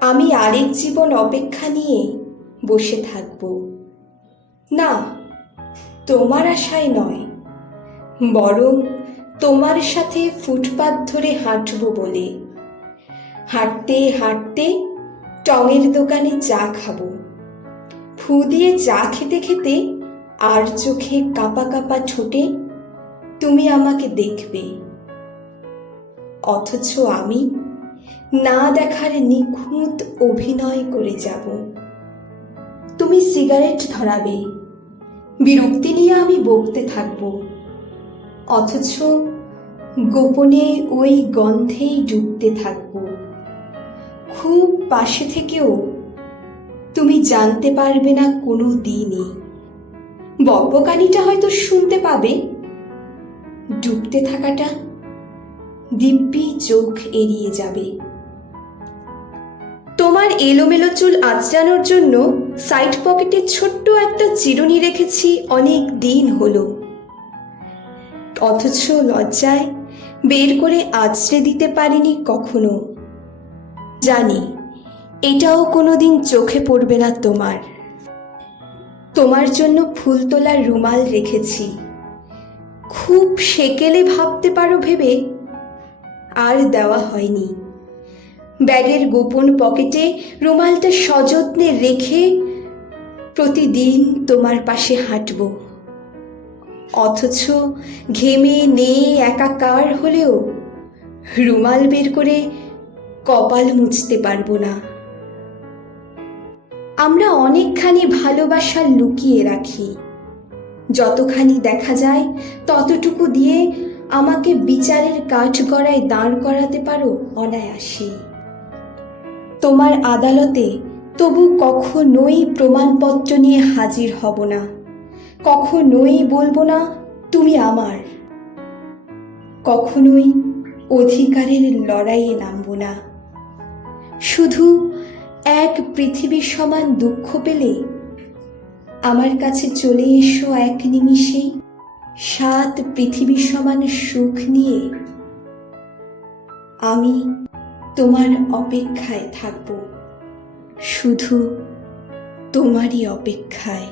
আমি আরেক জীবন অপেক্ষা নিয়ে বসে থাকব। না, তোমার আশায় নয়। বরং তোমার সাথে ফুটপাত ধরে হাঁটবো বলে। হাঁটতে হাঁটতে টঙের দোকানে চা খাব। ফু দিয়ে চা খেতে খেতে আর চোখে কাপা কাপা ঠোঁটে তুমি আমাকে দেখবে। অথচ আমি না দেখার নিখুঁত অভিনয় করে যাব। তুমি সিগারেট ধরাবে। বিরক্তি নিয়ে আমি বকতে থাকব। অথচ গোপনে ওই গন্ধেই ডুবতে থাকব। খুব পাশে থেকেও তুমি জানতে পারবে না কোনো দিনই। বকবকানিটা হয়তো শুনতে পাবে। ডুবতে থাকাটা দিব্যি চোখ এড়িয়ে যাবে। তোমার এলোমেলো চুল আঁচড়ানোর জন্য সাইড পকেটে ছোট্ট একটা চিরুনি রেখেছি অনেক দিন হলো। অথচ লজ্জায় বের করে আছড়ে দিতে পারিনি কখনো। জানি, এটাও কোনোদিন চোখে পড়বে না তোমার। তোমার জন্য ফুল তোলার রুমাল রেখেছি। খুব সেকেলে ভাবতে পারো ভেবে আর দেওয়া হয়নি। ব্যাগের গোপন পকেটে রুমালটা সযত্নে রেখে প্রতিদিন তোমার পাশে হাঁটব। অথচ ঘেমে নেয়ে একাকার হলেও রুমাল বের করে কপাল মুছতে পারব না। আমরা অনেকখানি ভালোবাসা লুকিয়ে রাখি। যতখানি দেখা যায়, ততটুকু দিয়ে আমাকে বিচারের কাঠগড়ায় দাঁড় করাতে পারো অনায়াসে। তোমার আদালতে তবু কখনোই প্রমাণপত্র নিয়ে হাজির হব না। কখনোই বলব না, তুমি আমার। কখনোই অধিকারের লড়াইয়ে নামব না। শুধু এক পৃথিবীর সমান দুঃখ পেলে আমার কাছে চলে এসো এক নিমিষেই সাত পৃথিবীর সমান সুখ নিয়ে। আমি তোমার অপেক্ষায় থাকব। শুধু তোমারই অপেক্ষায়।